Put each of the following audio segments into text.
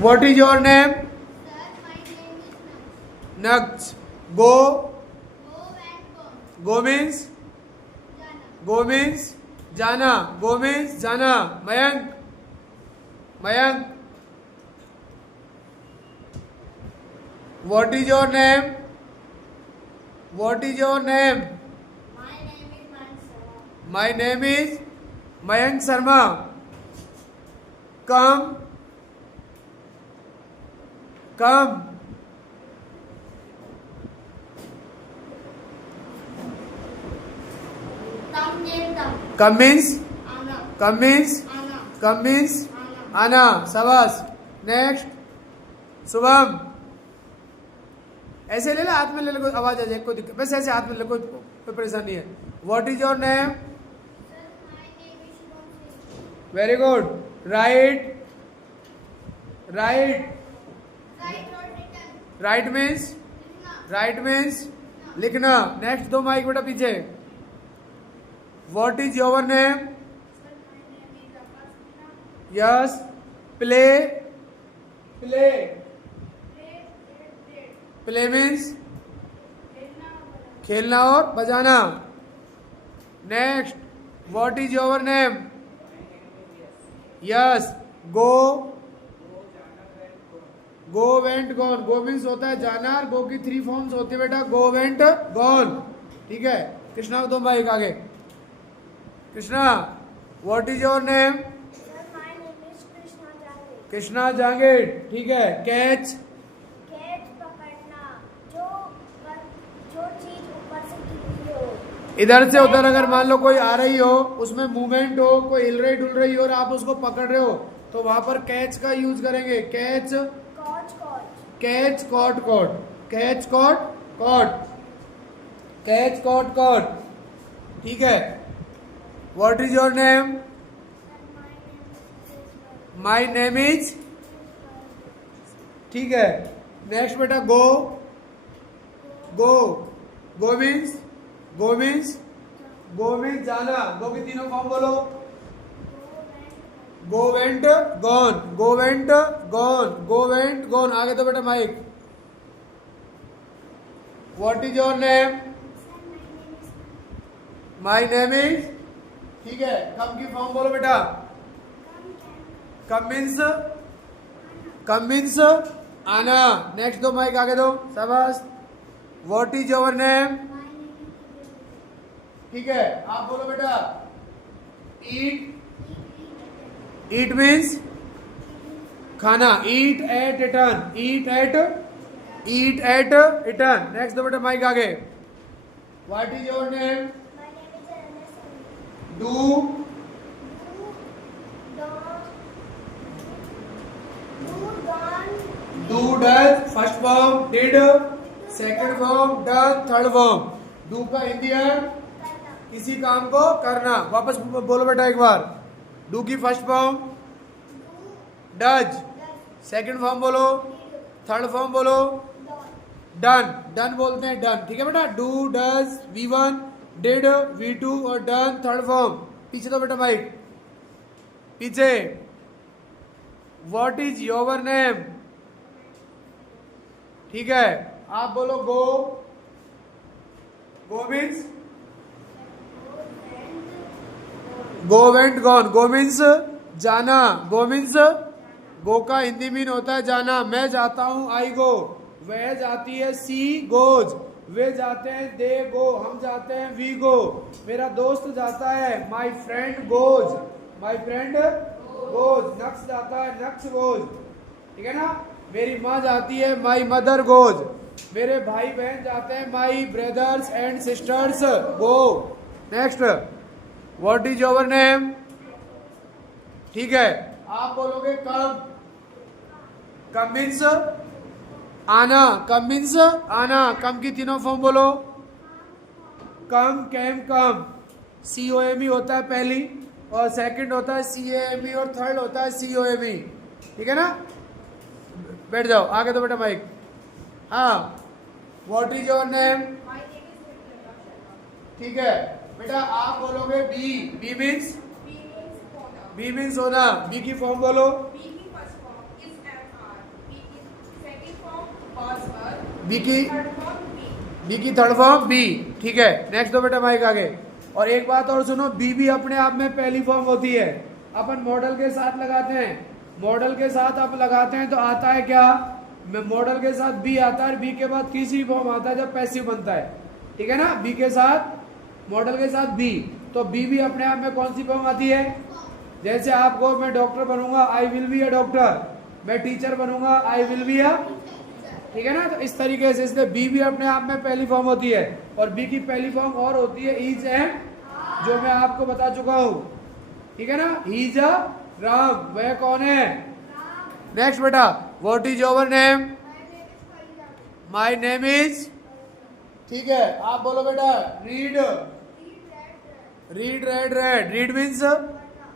What is your name? Sir, my name is Naksh. नक्श. गो. Go and go. Go means Jana. Go means जाना. गो means जाना. Mayank. Mayank. What is your name? What is your name? My name is Mansara. My name is Mayank Sharma. Come. Come. Tam name tam. Come means Ana. Come means Ana. Come means Ana. आना. शाबाश. Next. Shubham. ऐसे ले लो, हाथ में ले लो, कोई आवाज आ जाए, कोई दिक्कत, बस ऐसे हाथ में ले लो, कोई परेशानी है. What is your name? Sir, my name is Shubham Singh. Very good. Right. Right. Right or written? Right means Likhna. Right means लिखना. नेक्स्ट. दो माइक बेटा पीछे. What is your name? Sir, my name is Akash. Yes. Play. Play. Play. Play means Likhna. खेलना और बजाना. Next. What is your name? Yes. Go. Go went gone. Go means होता है जाना और गो की 3 फॉर्म्स होती है बेटा. गो वेंट गॉन. ठीक है. कृष्णा को दो माइक आगे. Krishna. What is your name? Sir, my name is Krishna Jagir. Krishna Jangid. ठीक है. कैच. कैच पकड़ना, जो चीज ऊपर से गिरी हो. इधर से उधर अगर मान लो कोई आ रही हो, उसमें मूवमेंट हो, कोई हिल रही डुल रही हो और आप उसको पकड़ रहे हो, तो वहां पर कैच का यूज करेंगे. Catch. Caught caught. Catch caught caught. Catch caught caught. Catch caught caught. ठीक है. What is your name? My name is. ठीक है. नेक्स्ट बेटा. Go. Go. Go means go means go means जाना. गो की तीनों फॉर्म बोलो. Go went gone. Go went gone. Go went gone. आगे तो बेटा mike. What is your name? My name is. ठीक है. कम की फॉर्म बोलो बेटा. कम मीन्स आना. नेक्स्ट दो माइक आगे दो. शाबाश. What is your name? ठीक है. आप बोलो बेटा. ईट. ईट मीन्स खाना. ईट एट इटन. ईट एट इटन. नेक्स्ट दो बेटा माइक आगे. What is your name? Do. Do does. First form did. Second form done. Third form. Do का हिंदी है किसी काम को करना. वापस बोलो बेटा एक बार. डू की first form does. Second form बोलो. थर्ड फॉर्म बोलो डन. डन बोलते हैं डन. ठीक है बेटा. Do does V1 did V2 और डन थर्ड फॉर्म. पीछे दो बेटा माइक. पीछे. What is your name? ठीक है. आप बोलो गो. गो मीन्स गो वेंट गॉन. गो मीन्स जाना. गो मीन्स गो का हिंदी मीन होता है जाना. मैं जाता हूं आई गो. वह जाती है सी गोज. वे जाते हैं दे गो. हम जाते हैं वी गो. मेरा दोस्त जाता है my friend goes. My friend goes. नक्श जाता है नक्श गोज. ठीक है ना. मेरी माँ जाती है माई मदर गोज. मेरे भाई बहन जाते हैं my brothers and sisters go. Next. What is your name? ठीक है. आप बोलोगे कम. कम मीन्स आना. कम मीन्स आना. कम की तीनों फॉर्म बोलो. कम कैम कम. COME होता है पहली, और सेकंड होता है CAME, और थर्ड होता है COME. ठीक है ना. बैठ जाओ. आगे तो बेटा माइक. हाँ. What is your name? ठीक है बेटा. आप बोलोगे बी. बी मीन्स होना. बी की फॉर्म बोलो. B की first form is MR. Be की थर्ड फॉर्म बी। ठीक है, नेक्स्ट दो बेटा माइक आगे। और एक बात और सुनो, बी भी अपने आप में पहली फॉर्म होती है। अपन मॉडल के साथ लगाते हैं, मॉडल के साथ आप लगाते हैं तो आता है क्या, मॉडल के साथ बी आता है, बी के बाद तीसरी फॉर्म आता है जब पैसिव बनता है। ठीक है ना, बी के साथ मॉडल के साथ बी, तो बी भी अपने आप में कौन सी फॉर्म आती है। जैसे आपको मैं डॉक्टर बनूंगा, I will be a doctor, मैं टीचर बनूंगा, आई विल बी अ, ठीक है ना। तो इस तरीके से इसलिए बी भी अपने आप में पहली फॉर्म होती है। और बी की पहली फॉर्म और होती है इज एंड, जो मैं आपको बता चुका हूं। ठीक है ना, इज अ राम, वह कौन है। नेक्स्ट बेटा, what is your name. My name is, ठीक है, आप बोलो बेटा read, read red red, read means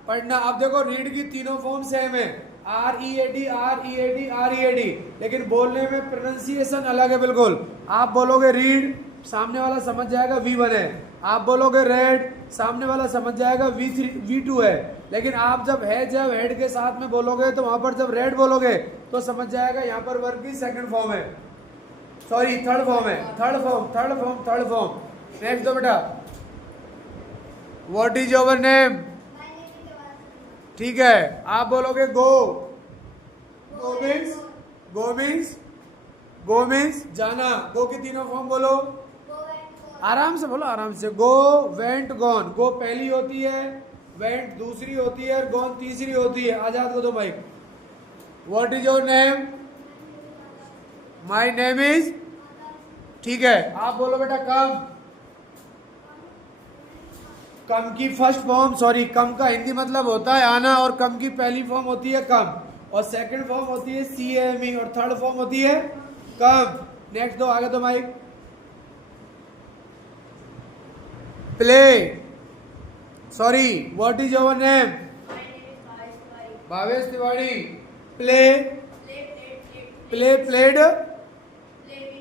पढ़ना। अब देखो रीड की तीनों फॉर्म सेम है, R E A D R E A D R E A D, लेकिन बोलने में प्रोनाउंसिएशन अलग है बिल्कुल। आप बोलोगे रीड, सामने वाला समझ जाएगा V1 है। आप बोलोगे रेड, सामने वाला समझ जाएगा V3 V2 है। लेकिन आप जब हेड के साथ में बोलोगे तो वहां पर जब रेड बोलोगे तो समझ जाएगा यहाँ पर वर्ब की सेकंड फॉर्म है, सॉरी थर्ड फॉर्म है, थर्ड फॉर्म। नेक्स्ट दो बेटा, व्हाट इज योर नेम। ठीक है, आप बोलोगे गो, गो मीन्स जाना। गो की तीनों फॉर्म बोलो, आराम से बोलो, आराम से। गो, वेंट, गॉन। गो पहली होती है, वेंट दूसरी होती है और गॉन तीसरी होती है। आजाद को दो mike. What is your name. My name is, ठीक है, आप बोलो बेटा कम। कम की फर्स्ट फॉर्म, सॉरी कम का हिंदी मतलब होता है आना, और कम की पहली फॉर्म होती है कम, और सेकंड फॉर्म होती है CME, और थर्ड फॉर्म होती है कम। नेक्स्ट दो आगे दो mike. Play, sorry what is your name. Bhavesh Tiwari. Play,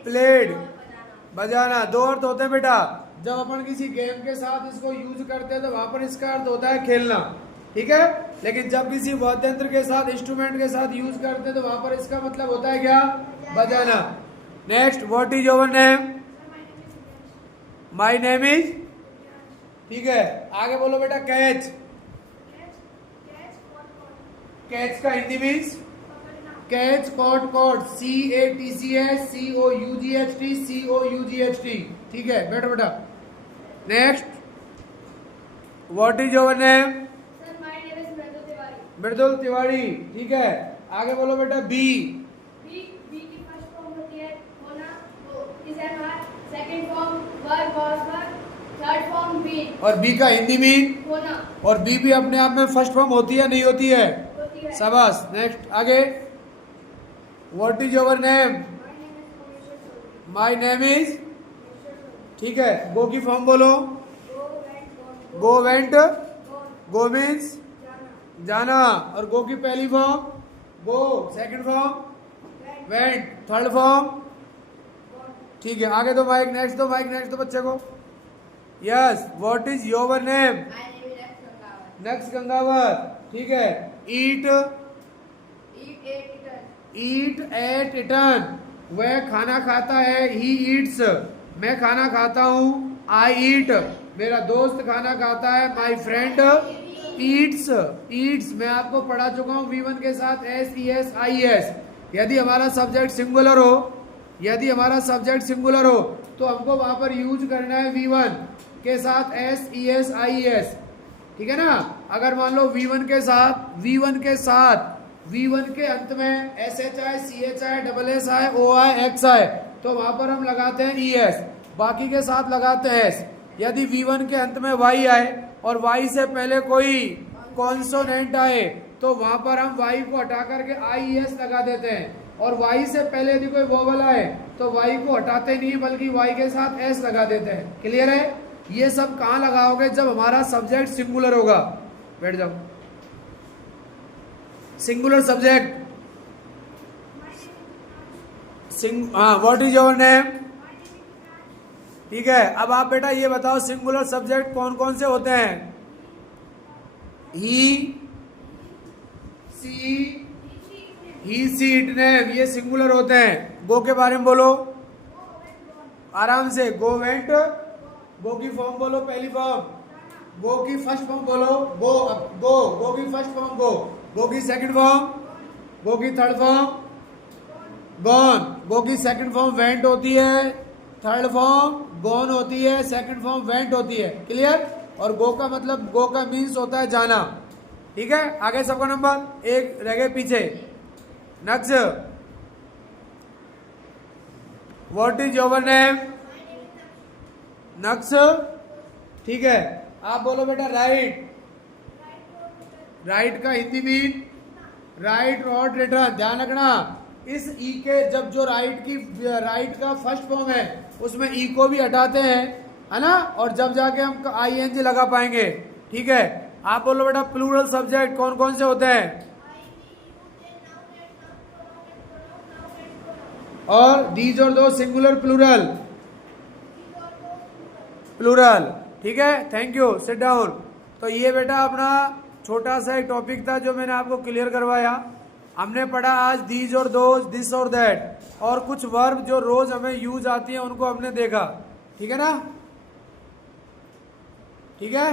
played, बजाना। दो अर्थ होते हैं बेटा। जब अपन किसी गेम के साथ इसको यूज करते हैं तो वहां पर इसका अर्थ होता है खेलना, ठीक है। लेकिन जब किसी वाद्य यंत्र के साथ, इंस्ट्रूमेंट के साथ यूज करते हैं तो वहां पर इसका मतलब होता है क्या, बजाना। Next, what is your name. My name is, ठीक है, आगे बोलो बेटा कैच। कैच का Hindi means catch, caught, CATCH COUGHT, ठीक है बेटा बेटा। Next, what is your name. Mridul Tiwari, ठीक है, आगे बोलो बेटा बी। बी की फर्स्ट फॉर्म होती है होना, is and are, second form verb was verb, third form be, और बी का हिंदी मीन होना। और बी भी अपने आप में फर्स्ट फॉर्म होती है नहीं होती है, होती है। शाबाश। नेक्स्ट आगे, what is your name. My name is, ठीक है, गो की फॉर्म बोलो। गो, वेंट, गो मीन्स जाना, और गो की पहली form go, second form went, third form, ठीक है। आगे दो माइक, नेक्स्ट दो माइक, नेक्स्ट दो बच्चे को। Yes, what is your name. Next Gangawar, ठीक है। ईट, एट, इटन, वह खाना खाता है। ही ईट्स, मैं खाना खाता हूँ। आई ईट, मेरा दोस्त खाना खाता है। माई फ्रेंड ईट्स, मैं आपको पढ़ा चुका हूँ V1 के साथ SES यदि हमारा सब्जेक्ट सिंगुलर हो, तो हमको वहां पर यूज करना है V1 के साथ SES, ठीक है ना। अगर मान लो V1 के अंत में SHI CHI SSI OI XI, तो वहां पर हम लगाते हैं ES, बाकी के साथ लगाते हैं S। यदि V1 के अंत में Y आए और Y से पहले कोई कॉन्सोनेंट आए तो वहां पर हम Y को हटा करके IES लगा देते हैं, और Y से पहले यदि कोई वोवल आए तो Y को हटाते नहीं बल्कि Y के साथ S लगा देते हैं। क्लियर है। ये सब कहाँ लगाओगे, जब हमारा सब्जेक्ट सिंगुलर होगा। बैठ जाओ। Singular subject, what is your name, ठीक है। अब आप बेटा ये बताओ सिंगुलर सब्जेक्ट कौन कौन से होते हैं। ही, सी, ही सी इट नेम, ये सिंगुलर होते हैं। गो के बारे में बोलो आराम से। गो वेंट, गो की फॉर्म बोलो, पहली फॉर्म। गो की फर्स्ट फॉर्म बोलो, गो। गो की फर्स्ट फॉर्म गो। गो की सेकंड फॉर्म, गो की थर्ड फॉर्म गॉन। गो की सेकंड फॉर्म वेंट होती है, थर्ड फॉर्म गॉन होती है, सेकंड फॉर्म वेंट होती है। क्लियर? और गो का मतलब, गो का मीन्स होता है जाना। ठीक है, आगे सबका नंबर एक रह गए पीछे। Next, what is your name? नक्स। ठीक है, आप बोलो बेटा राइट। राइट का Hindi mean write wrote written. ध्यान रखना, इस ई के जब जो राइट का फर्स्ट फॉर्म है उसमें ई को भी हटाते हैं, है ना, और जब जाके हम ING लगा पाएंगे। ठीक है, आप बोलो बेटा प्लूरल सब्जेक्ट कौन कौन से होते हैं? और दीज और दो सिंगुलर प्लूरल। प्लूरल। ठीक है, थैंक यू, सिट डाउन। तो ये बेटा अपना छोटा सा एक टॉपिक था जो मैंने आपको क्लियर करवाया। हमने पढ़ा आज दीज और दोज, दिस और दैट, और कुछ वर्ब जो रोज हमें यूज आती हैं उनको हमने देखा। ठीक है ना? ठीक है।